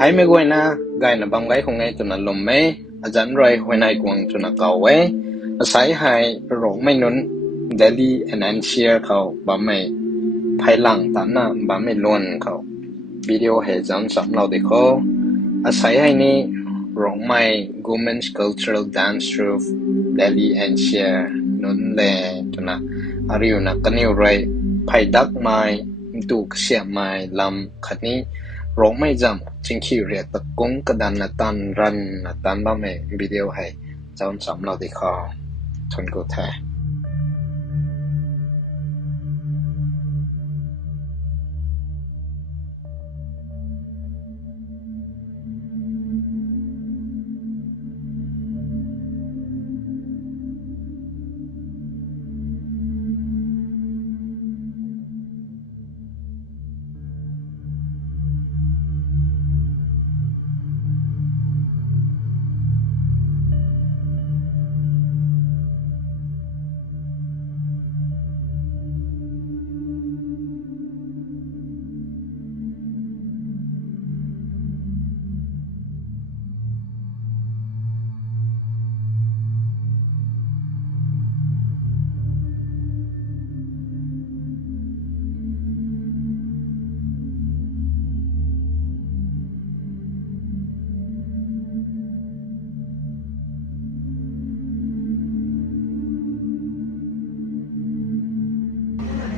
hai me goi na gai na bang gai khong ngai tu na lom me ajan roi hoi nai kwang tu na kaw we asai hai ro mai nun Delhi and NCR khao ba mai phai lang ta na ba mai lon khao video he jam sam lau de kho asai hai ni ro mai women's cultural dance troupe Delhi NCR nun le tu na ariu na kaniu roi phai dak mai tu sia mai lam khaniร้องไม่จำจิงขี้เรียตะกงกระดานนาตันรันนาตันบ้าเมวิดีโอให้จำสำเราดีคอทนกูแท้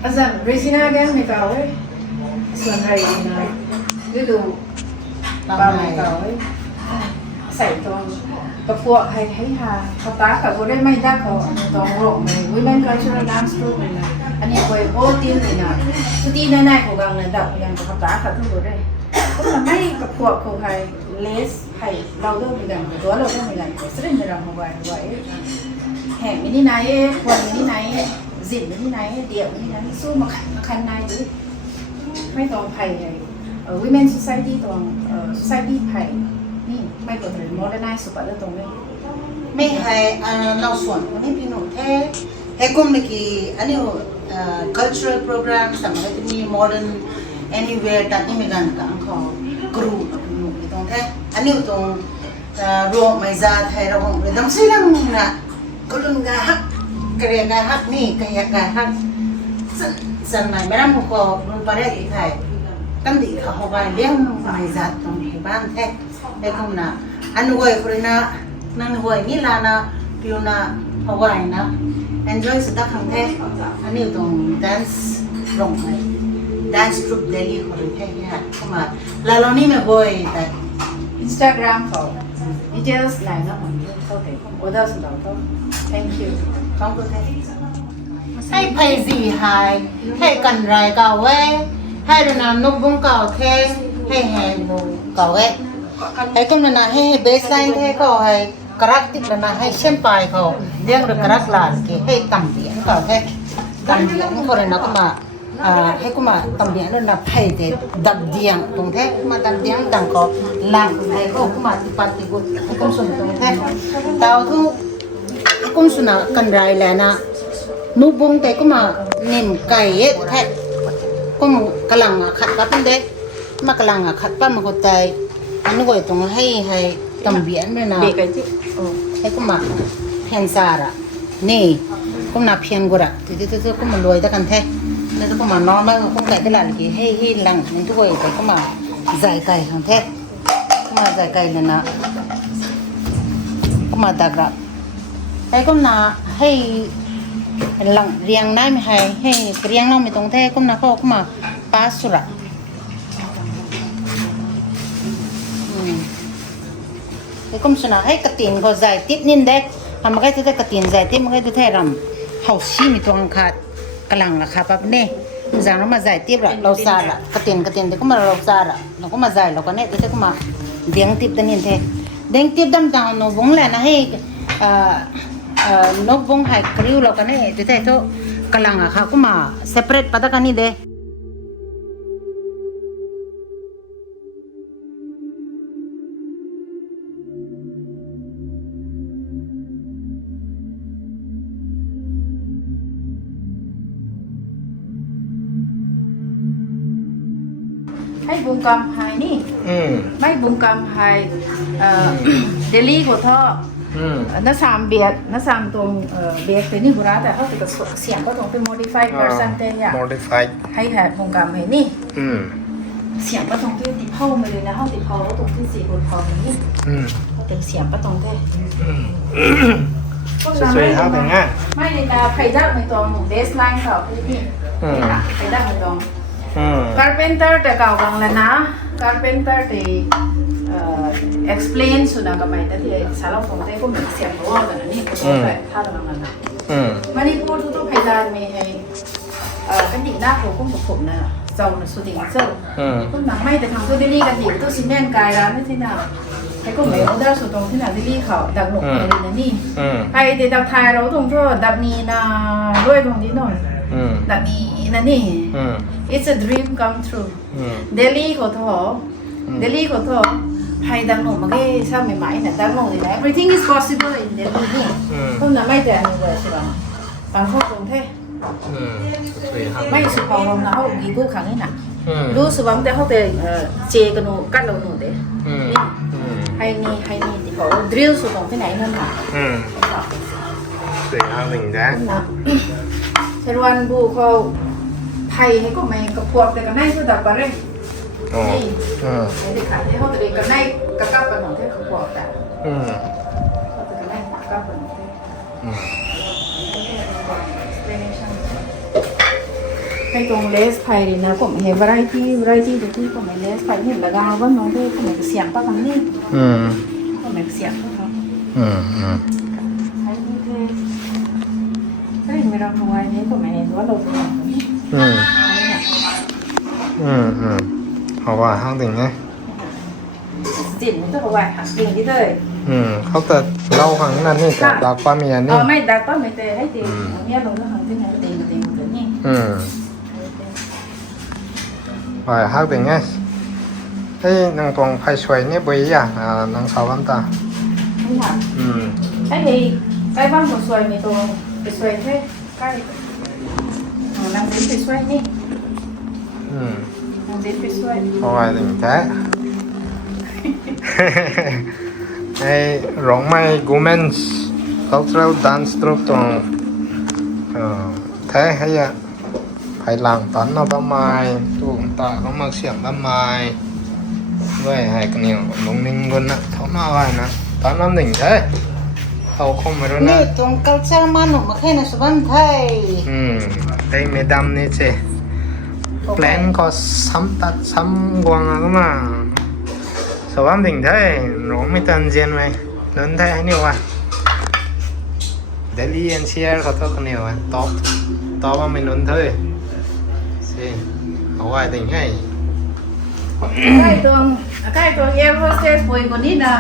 Azam, Regina again, may kaaway. Islang Regina. Dito, ba may kaaway. Sa itong kapwa hay ha. Kataka, ko rin may dako. Itong rock, may women cultural dance group. Ano ko yung whole team nila. Suti na na ko gang nadap. Yan ko kataka ito ko rin. Kung na may kapwa ko hay les, hay lau daw bilang ko. Dua lau daw bilang ko. Sering na lang mawai-wai. Hẹn mini này, quần mini này. Dịn như thế này, điệu như thế này, xu mà khăn này chứ mấy toàn thầy này ở Women Society toàn Society thầyนี่ไม่กดถึง modernize สุดแล้วตรงนี้ไม่ให้เราส่วนวันนี้พี่หนุ่มแท้ให้กลุ่มนี้กี่อันนี้cultural program สมัยที่มี modern anywhere ตัดนี่มีการกันเขากรูพี่หนุ่มตรงแท้อันนี้ตรงรวมไม่ซาไทยเราคงเรื่องสิ่งนั้นนะก็เรื่องการฮักกระเรียกฮักนี่กระเรียกฮักสมัยไม่ได้มุกรุ่นปารีสไทยตั้งแต่เขาไปเลี้ยงไม่จัดตรงที่บ้านแท้ไอ้คนน่ะอันนู้นคนน่ะนั่นหัวนี่ลานะพิวน่ะเขาไปนะ enjoy สุดท้ายครั้งแท้อันนี้ตรง dance ร้องไห้ dance troupe Delhi คนแท้เนี่ยเข้ามาแล้วเรานี่ไม่บ่อยแต่ Instagram เขา details ไหนนะผมเข้าไป我到时找到 thank you เขาก็แท้ให้ไพ่สีหายให้กันไรเก่าเว้ให้เดินนกบุ้งเก่าแท้ให้แฮนด์เก่าเว้ให้ก็นั่นนะให้เบสไลน์แท้ก็ให้กระรักติดแล้วนะให้เชื่อมปลายเขาเลี้ยงกระรักหลานกี่ให้ต่ำเดียนเก่าแท้ต่ำเดียนคนนั้นก็มาให้ก็มาต่ำเดียนนั่นนะไพ่เด็ดดับเดียงตรงแท้มาดับเดียงดังก็หลังให้ก็มาติปัติกุดให้ก็ส่งตรงแท้ดาวทุกก็สุนัขกันไรแล้วนะนูบงแต่ก็มาเน้นไก่แท้ก็มากำลังขัดปั๊บนั่นเด็กมากำลังขัดปั๊บมันก็ใจอันนี้ก็ต้องให้ตำเบียนเลยนะให้ก็มาเพียนซาระนี่ก็มาเพียนกุระที่ก็มารวยตะกันแท้แล้วก็มานอนแล้วก็ไก่ตลาดกี่ให้หลังนี่ทุกคนแต่ก็มาใส่ไก่ของแท้ก็มาใส่ไก่เลยนะก็มาตะกระไอ้ก็มาให้หลังเรียงได้ไหมให้เรียงเราไม่ตรงแท้ก็มาเขาก็มาปาสุระไอ้ก็มาสนะให้กระตินก็ใส่ติดนินเด็กทำมาแค่ตัวกระตินใส่ติดมาแค่ตัวแท้รำเขาชี้มีตรงขาดกำลังราคาปั๊บเนี่ยจากนั้นมาใส่ติดละเราซาละกระตินเด็กก็มาเราซาละเราก็มาใส่เราก็เนี่ยตัวก็มาเดียงติดตัวนินแท้เดียงติดดำๆโนบงแหละนะให้นกบงหายคริวเรากันเนี่ยจุดที่กำลังอะค่ะก็มา separate ปัตตากันนี่เด้ให้ ให้บุงกรรมไฮนี่ไม่บุงกรรมไฮเดลี่หัวท่อน้าสามเบียดน้าสามตรงเบียดเป็นนี่บุระแต่เขาติดกับเสียงก็ตรงเป็น modify percentage อะ modify ให้แหกบุงกรรมไฮนี่เสียงก็ตรงที่ติดเข้ามาเลยนะเขาติดเข้าก็ตรงที่สี่บนคอนี่เขาติดเสียงก็ตรงที่สวยๆครับเป็นไงไม่ในตาใครดักในตรงเบสไลน์เขาที่นี่ใครดักในตรงcarpenter แต่เก่ากังแล้วนะ carpenter ที่explain สุดนะกับไม่แต่ที่สารพัดแต่ก็เหมือนเสียงตัวกันนี่ก็ต้องแบบท่าตรงนั้นนะมันนี่พูดทุกๆเพดานมีให้กันดิหน้าผมก็ผมนะเจ้าสุดที่เจ้าคุณหนังไม่แต่ทางตัวเดลี่กันดิตัวซีเมนต์กายร้านนี่ที่น่ะแต่ก็ไม่เอาได้สุดตรงที่น่ะเดลี่เขาดักหนุกอะไรนะนี่ไอเด็กดักไทยเราตรงที่ดักนี้นะด้วยตรงนี้หน่อยดักนี้นั่นนี่ it's a dream come true เดลี่เขาท้อเดลี่เขาท้อไทยดักหนุกมันก็ชอบใหม่ๆเนี่ยดักหนุกเลยนะ everything is possible in Delhi นี่คุณหนังไม่แต่อันนี้ใช่ป่ะบางคนตรงที่ไม่สุภาพนะเขากี่ผู้ครั้งนี่นะรู้สึกว่าแต่เขาแต่เจกันหนูกัดเราหนูเด้ให้นี่ที่เขาดริลสุดตรงที่ไหนนั่นน่ะสวยครับหนึ่งจ้ะเช่นวันบูเขาไทยให้ก็ไม่กับพวกแต่กันได้ก็ดับไปเลยนี่เด็กขายให้เขาแต่กันได้กับกับกันหนูที่เขาพวกแต่เขาแต่กันได้กับกับกันหนูที่ให้ตรงเลสไผ่เลยนะผมเห็นvariety ทุกที่ผมเห็นเลสไผ่เห็นแล้วก็ว่าน้องด้วยผมเห็นเสียงป้ากันนี่ผมเห็นเสียงป้าเขาให้นี่เท่ก็เห็นเวลาทำไว้นี้ผมเห็นว่าเราเป็นเขาว่าห้างถึงไงจิตมันจะเอาไว้หักจริงที่เลยเขาแต่เล่าครั้งนั้นนี่กับดักป้าเมียนี่ไม่ดักป้าเมียแต่ให้ตีเมียลงก็หังที่ไหนตีตัวนี้vậy hát tiếng nghe thế nàng tuồng phải xoay nhé bấy à nàng sáu lắm ta cái thì cái băng của xoay mình tuồng phải xoay thế cái nàng đến phải xoay đi nàng đến phải xoay rồi tình thế đây rong mai women's cultural dance troupe tuồng thế hay à phải làm toán nó bao mai tuồng tạ có mặc xiềng bao mai vậy hai cái nhiều lung ninh luôn á thấu nào vậy nè toán nó đỉnh thế thấu không phải luôn á nè tuồng culture man mà khi nào sắm thay đây mấy đam này chứ plan có sắm quăng à cơ mà sắm đỉnh thế nó mới tân diện vậy lớn thế hay nhiều à Delhi NCR có thôi nhiều à top mà mình lớn thôiเอาไว้ติงให้ใกล้ตัวเอเวอร์สเตสปุยคนนี้นะ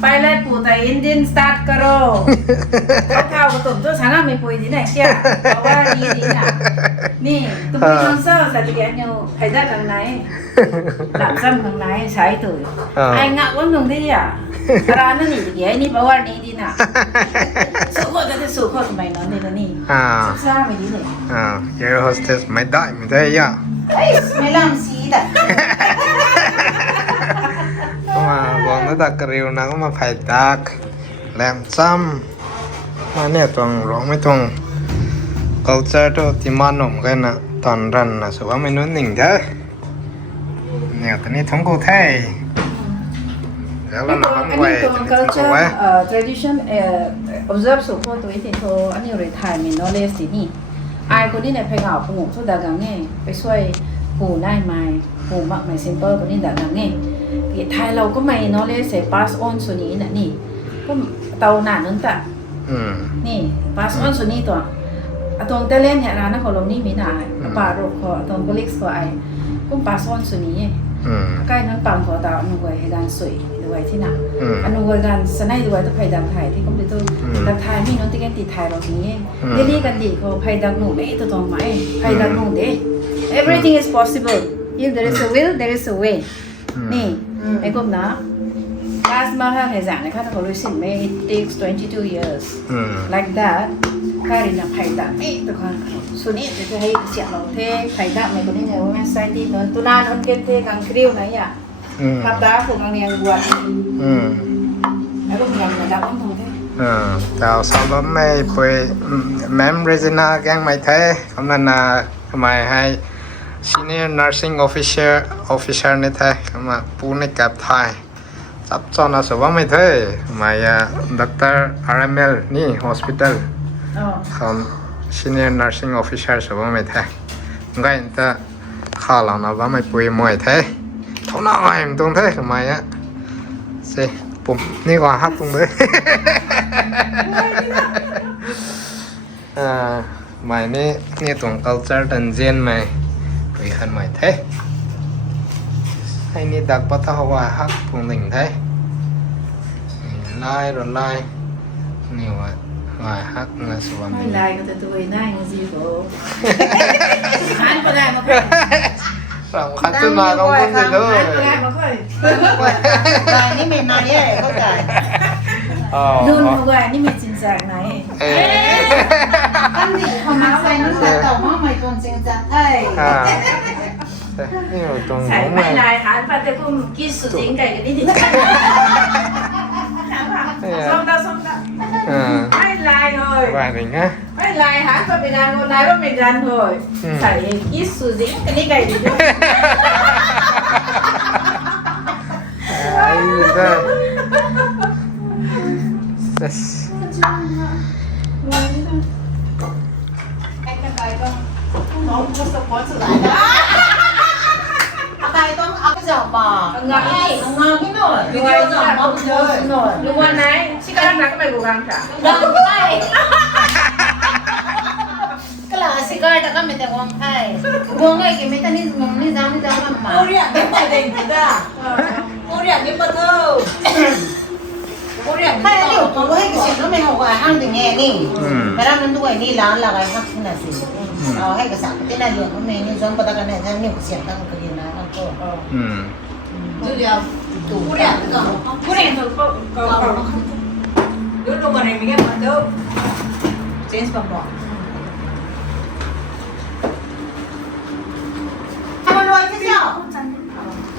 ไปเลยปู่แต่อินเดียนสตาร์ทกระโรเขากระตุ่มตัวฉันไม่ปุยที่ไหนเชี่ยเพราะว่านี่นะนี่ตัวปุยน้องเซอร์สัตว์แกเนี่ยใครได้ทางไหนหลังซ้ำทางไหนใช้ตัวไอ้งะวันหนึ่งที่อ่ะร้านนั่นนี่แกนี่เพราะว่านี่ดีนะสุขจะสุขทำไมน้องนี่นะนี่ทราบไม่ดีเลยเอร์โฮสเตสไม่ได้ย่าไม่ลำซีด่ะก็มาบอกนักดักกระเรียวนะก็มาไผ่ดักแหลมซ้ำมาเนี่ยตรงร้องไม่ตรง culture ตัวที่มันหนุ่มกันนะตอนรันนะสุว่าไม่นุ่นหนึ่งเด้อเนี่ยตอนนี้ท้องกูไทยแล้วเราหนังไว้ตัวไว้ tradition observe สุขตัวที่โทอันนี้เรียนไทยมี knowledge สินี่ไอ้คนนี้เนี่ยไปเหงาปู่ทุกดากังเนี่ยไปช่วยปู่ได้ไหมปู่มักไม่ simple คนนี้ดากังเนี่ยไทยเราก็ไม่ knowledge ใส่ pass on ส่วนนี้นะนี่ก็เตาหนานั่นแต่นี่ pass on ส่วนนี้ตัวตรงเตเล่นเนี่ยร้านนั้นของเรานี่มีหนาป่าโรคของตรงก็เล็กสวยก็ pass on ส่วนนี้ใกล้นั้นปังขอตาอนุวัยให้ดันสวยด้วยที่หนักอนุวัยกันสนายด้วยต้องไปดังไทยที่ก็ไม่ต้องดังไทยมีน้องที่กันติดไทยเราทีนี้เดี๋ยวนี้กันดีเขาไปดังหนูไม่ตัวตรงไหมไปดังหนูเด้ everything is possible if there is a will there is a way นี่ไอ้กบนะ last month hay giảng này khác nó có lối xin mê it takes 22 years like that khai đi là phải đạn ấy tôi khoan số này tôi thấy chuyện nó thế phải đạn này có nên nhớ mà sai đi nó tôi nan hơn kia thế càng kêu này à hấp đá của càng nhiều quạt cái lúc làm là đạn không thế chào sao bấm mày bơi mem Regina gang mày thế hôm nay là mày hay senior nursing officer này thế mà pu này cặp thai sắp cho nó số bấm mày thế mày doctor RML ní hospital không senior nursing officer số bấm mày thế ngay người ta khá là nó bấm mày bơi mày thế thấu nào em tung thế mày á xíผมนี่ก็ฮับตรงเลยใหม่นี่ตรง culture dungeon ใหม่ไปขันใหม่เท่ให้นี่ดักปะท้าว่าฮับตรงหนึ่งเท่ไล่รถไล่นี่ว่าฮักมาสวม ไม่ได้ก็จะตัวได้ยังสิโบหันไปได้มาค่อย เราคัดขึ้นมาต้องพูดเลยด้ว หั ย นไปได้มาค่อย รายนี้ไม่มาเนี่ยเข้าใจ ดูนเขาว่านี่มีจริงจังไหน อันนี้เขามาใส่น้ำตาต่อมาไม่ตรงจริงจังไอ้ นี่ตรง ใส่ หัว ไม่ ใหม่ ได้หันไปแต่กูกินสุดจริงไก่กันนี่ดิส้มตาไม่ลายเลย ว่าอย่างงี้ ไม่ลายหันไปเป็นงานคนไหนว่าเป็นงานเลยใส่กินสุดจริงกันนี่ไก่ดิ ไอ้ได้ น้องก็สปอร์ตสุดหลายนะ ใครต้องเอาเจ้าบ่งานนี่งานนี่หน่อย ดูไว้ที่แบบเยอะหน่อยดูวันไหนชิคกี้พายก็ไปกูกังค่ะ ดังไปก็ล่ะสิก็จะก็ไม่แต่วงไทยวงไอ้กี่ไม่แต่นี่วงนี่จ้ามันมา โอเรียนไม่ไปเองก็ได้โอเรียนนี่ปะเท่าโอเรียน ใครเดี๋ยวตัวให้กี่สิ่งแล้วไม่หัวห้างถึงแง่นี่แต่ถ้ามันด้วยนี่ร้านละไรฮักขนาดสิเอาให้กระสับที่นั่นเรื่องเขาไม่นี่จนปะตะกันเนี่ยจะเนี่ยเสียงตั้งกันนะนั่นก็ ดูเดียวโอเรียนก็โอเรียนก็ดูดูมันไม่แก่ปะเท่าเจนส์ปะบอก ทำมันรวยที่เจ้า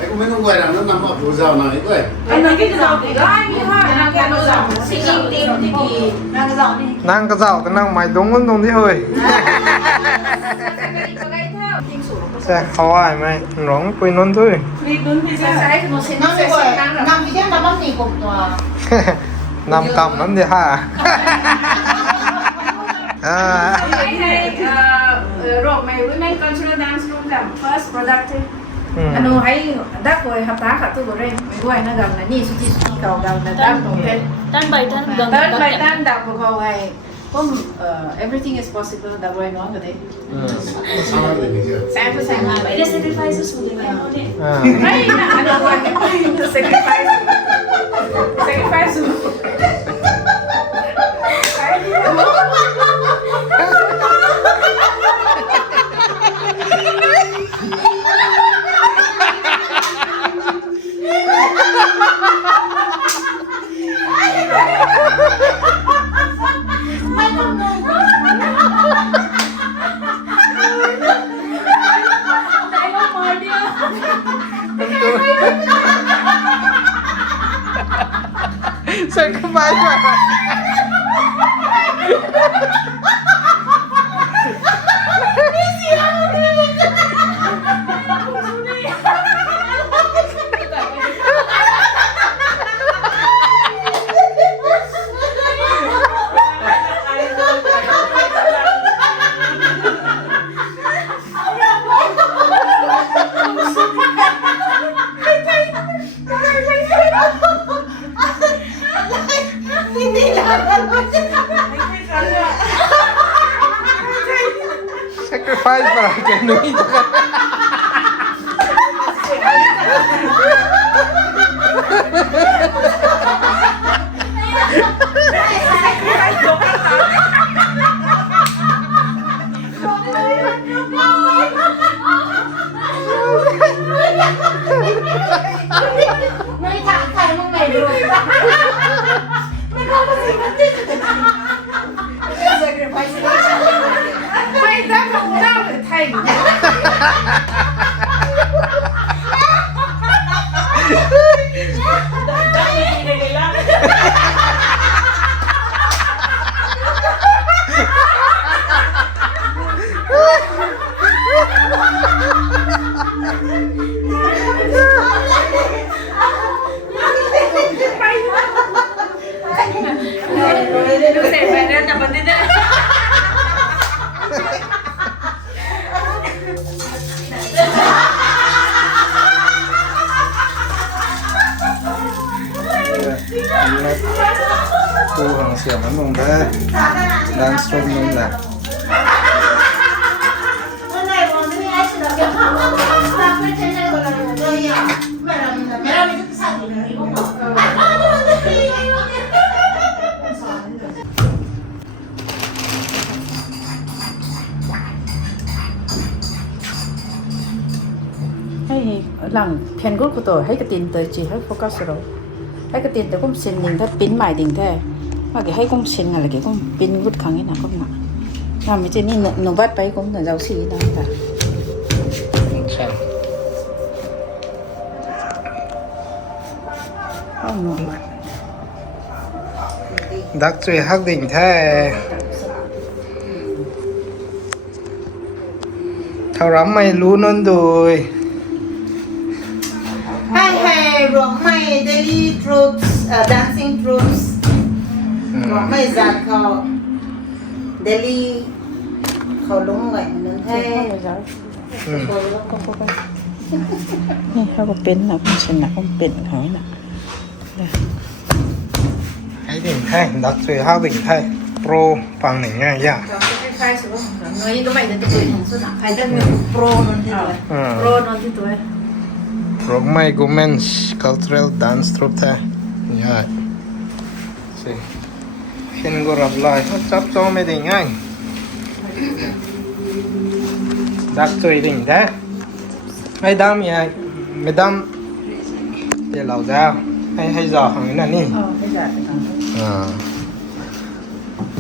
Đấy, cũng mấy con người làm nó nằm ở phố giàu này ấy. anh nói cái giàu thì gái như hoa là cái nó giàu xí kim tiền thì kỳ là cái giàu đi นั่งก็เจ้าก็นั่งไม่ตรงกันตรงที่เฮ้ยใช่เขาว่าไหมร้องไปนนด้วย đi đúng thì sẽ sai một xin นั่ง sẽ ด้วย xin năng นั่งที่เจ้าเราต้องมีกลุ่มตัวน ำกำน้ำที่ห้า rồi mày women cultural dance room là first productive anh nói hay đáp rồi hợp tác cả tôi rồi mày quay nó gần là ni suy cầu gần là đáp rồi Tan bài tan gần tới bài tan đáp của cậu này có everything is possible đáp rồi nói rồi đấy Sao nó để như thế? sáng phải sáng Vậy là sacrifices của người nào đấy. ấy là anh nói cái sacrifice sacrifice sacrifice para que noไม่ถามใครมึงแม่ ไม่ได้ของเราหรือไทย Lu saya bayar dapat tidak? กูของเสียงมันมึงเด้อดังสตรีมมึงแหละ hay lằng phiền gút của tôi hay cái tiền tới chỉ hay focus rồi hay cái tiền tới cũng xin đình thôi pin mãi đình thế mà cái hay cũng xin là cái cũng pin gút kháng cái nào cũng nè làm cái chuyện này nó bắt bay cũng là giàu xí đó cả ใช่ không nổi mà ดักจุยฮักดิ่งแท้เท่าไรไม่รู้นั่นโดย ให้ร้องไม่ daily troops dancing troops ร้องไม่จัดเขา daily เขาลงไว้นั่นแท้ นี่เขาก็เป็นนะคุณชนะก็เป็นเขาน่ะ ให้ดิ่งแท้ดักจุยฮักดิ่งแท้โปรฟังหนึ่งง่ายยาก Khai số người có mày là cái tuổi thằng số nào khai dân người pro non thế rồi pro non thế tuổi ร้องไม่กูเมนส์ cultural dance troupe แท้ยากสิเห็นกูรับลายเขาจับจ้องไม่ได้ง่ายดักจุยดิ่งแท้ไม่ดำยังไม่ดำเดี๋ยวเราจะให้จ่อของนั่นนี่ bây giờ thì còn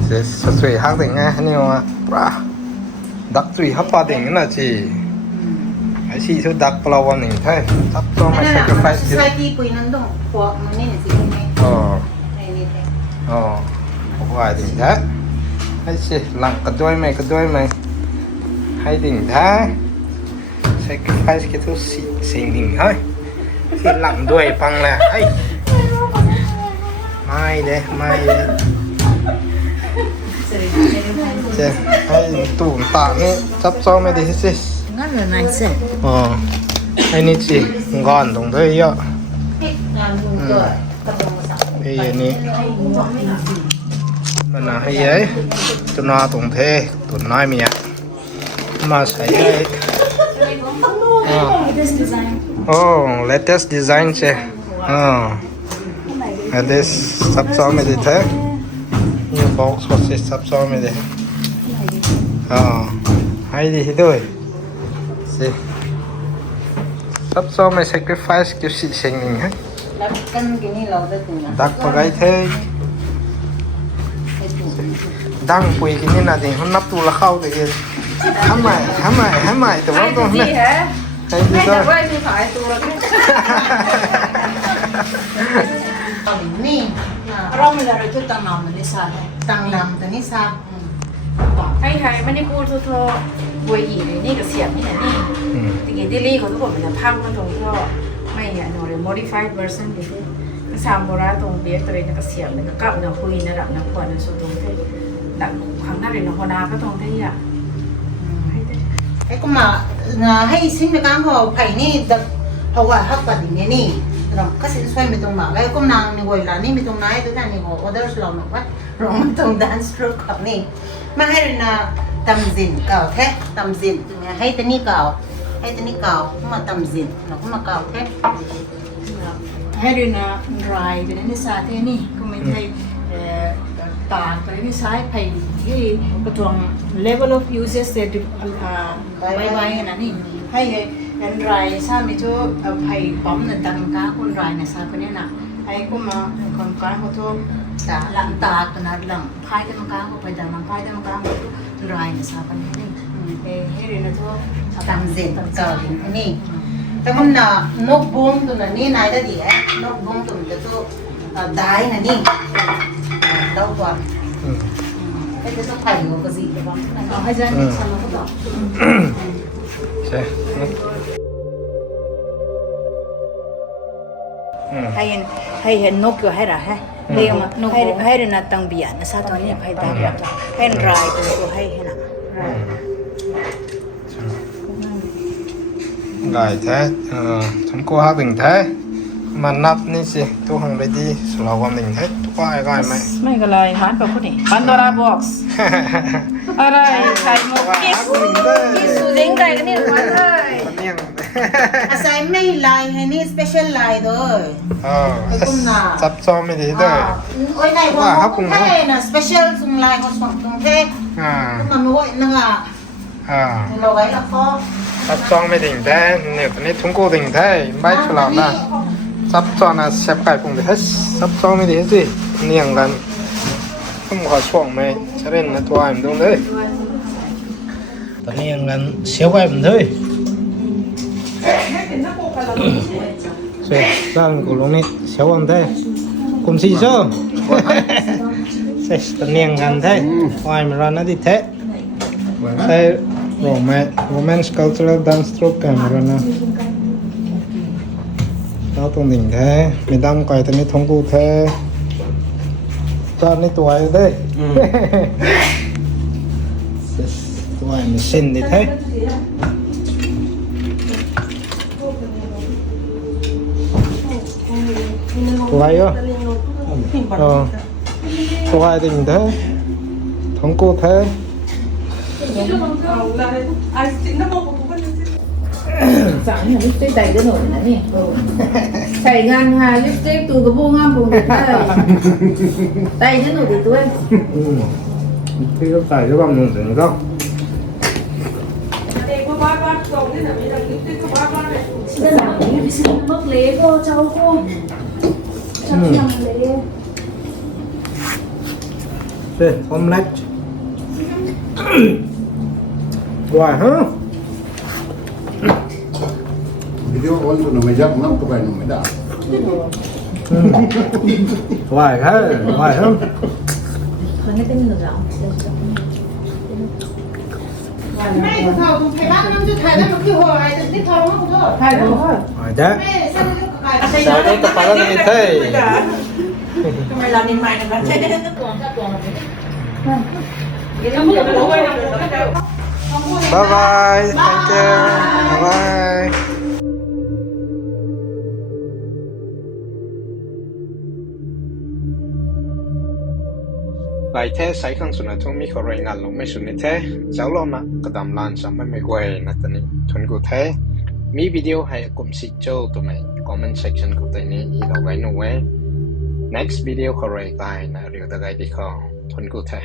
sẽ suy hát tiếng nghe nhưng mà đặc suy hát ba tiếng là chỉ cái gì số đặc làวันนี้thôi sắp cho mày sacrifice chứ society ปุยนั้นต้องพวกมันนี่สิไหม ไอ้นี่แหละ không phải tiếng thế hay gì làm cái đôi mày hay tiếng thế sacrifice cái thứ xin tiếng thôi thì làm đôi bằng là hay mai đây chứ hay tủ tạm ấy sắp cho mày đi hết ngon rồi này sẽ hay ní chị ngon đồng thời ạ งานมุงเกิดกระทงสับ hay ní mình là hay ấy tụi nó tổng thế tụi nói mình ạ mà sẽ ấy This design. latest design chứ this sắp cho mày đi thế như box hoặc là sắp cho mày đi hay đi thôi gì sắp cho mày sacrifice kiểu sự sinh mình hết แล้วกันกินนี่เราได้ถึงนะ đặt vào cái thế đang quỳ cái như là thì không nắp tu là khâu thì hám mày từ vắng thôi này hả hay gì hay thôi là quay thì phải tù là cái นี่ rom là rồi chút tăng nằm mình đi xa này ตังนำแต่นี่ทราบ hay hay mà đi cô thôi quay gì nàyนี่ก็เสียบนี่นะนี่ thì cái daily củaทุกคนมันจะพังมันตรงที่ว่าไม่เนี่ยหนูเลย modified version ที่ก็สามโบราณตรงเบียร์ตัวเองก็เสียบเลยก็กลับเนื้อคุยระดับน้ำขวดในส่วนตรงที่ดักครั้งหน้าเรียนหัวนาก็ตรงที่อ่ะให้ได้ ไอ้ก็มาให้สิ้นไปกลางเขาไผ่นี่ดักเขาว่าฮักปัดอย่างนี้นี่เราก็สิ้นช่วยไม่ตรงมาแล้วก็นางในเวลานี่ไม่ตรงไหนตัวนั้นนี่เขาออเดอร์เราหนักว่าเราไม่ตรงดันสโตรกกับนี่มาให้เราตำสินเก่าแท้ตำสินให้ตัวนี้เก่าให้ตัวนี้เก่ามาตำสินเราก็มาเก่าแท้ hay rồi là rải cái này xa thế này cũng mình thấy tàn cái này sai phải cái thuồng level of uses để bye bye này nè hay cái rải sao mình cho phải bấm là tăng cá con rải này sao cái này nè ai kuma kon kan ko to lang ta to na lang phai te maka ko pai da mang phai te maka ko rai na sa pan ni he ri na to ตามเส้นเก่าอันนี้แต่มันน่ะนกบุ้งตัวนี้นายได้ดีนกบุ้งตัวจะตัวได้นะนี่เดาตัวไอ้จะต้องไผ่หัวก็สิเดี๋ยวบ้าง hai jan ni sa ma ko da ใช่ hai hen nok yo hai ra hai hai ma hai ri na tang bia na sa to ni phai da hai rai ko hai he na ไก่แท้ฉันกลัวหาถึงแท้มันนับนี่สิตัวของได้ดีสำหรับความถึงแท้ตัวไก่ไหม ไม่ก็เลยหันไปคนนี้ Pandora box อะไรไข่มุกกิ๊กสูเล้งไก่กันนี่มันเลย มันเนี่ย อาศัยไม่ลายให้นี่สเปเชียลลายด้วยซับซ้อนไม่ดีด้วย โอ้ยนายว่าเขาคุ้มให้นะสเปเชียลสุ่มลายเขาส่งตรงเทพมันไม่ไหวนั่งเราไว้แล้วก็ ซับซ้อนไม่ถึงแท้เนี่ยตอนนี้ทุ่งกูถึงแท้ไม่ฉลาดนะซับซ้อนนะเชฟไก่ปุ่งแต่ซับซ้อนไม่ดีสิเนี่ยกันต้องขอช่วงไหมจะเล่นนะตัวผมตรงเลยตอนนี้ยังกันเสียวไก่ผมเลยใช่ร่างกูลงนี่เสียวกันแท้กุมสีโซ่ใช่ตอนนี้ยังกันแท้วายมันรันนั่นดิแท้ใช่romance cultural dance troupe กันมานะเราตรงดิ่งแท้มีดำไก่แต่ไม่ทงกูแท้จอดในตัวได้ตัวมีเส้นดิแท้ตัวเยอะตัวดิ่งแท้ทงกูแท้สั่งเนี่ยลิปสติกใส่กันหน่อยนะนี่ใส่งานหาลิปสติกตูกระพุ้งห้ามพุงเด็ดได้ใส่กันหน่อยดิตัว ที่เขาใส่ก็บางหนึ่งถึงก็ สั่งนี่ไปซื้อมักเล็กก็เจ้าก็ชอบทำเล็ก เฮ้ยอมเล็กว้าฮะ Video call tu nama jam nam tu kan nama dah. ว้าฮะว้าฮะ เขาไม่เป็นหนูแล้ว ไม่เท่าตรงไทยบ้านน้ำจะไทยแล้วมันคือหัวไอ้ที่ทองมันก็ ใช่หรือเปล่า อาจจะ ไม่ใช่ก็ไก่ ใส่ได้กับปลาแล้วไม่ใช่ ทำไมเราเป็นใหม่กันใช่ไหมตัวตัวมันบ๊ายบาย thank you บ๊ายบายไก่แท้ใส่ข้างสุนัขทุ่งมีขรายงานลงไม่สุนัขแท้เจ้าล้อนะกระดำลานสามไม่กวยนะตอนนี้ทุนกูแท้มีวิดีโอให้กลุ่มสิโจ้ตัวไหน comment section กูตัวนี้อีเราไว้หนูไว้ next video ขรายกายนะเรียกตะไคร้ดีเขาทุนกูแท้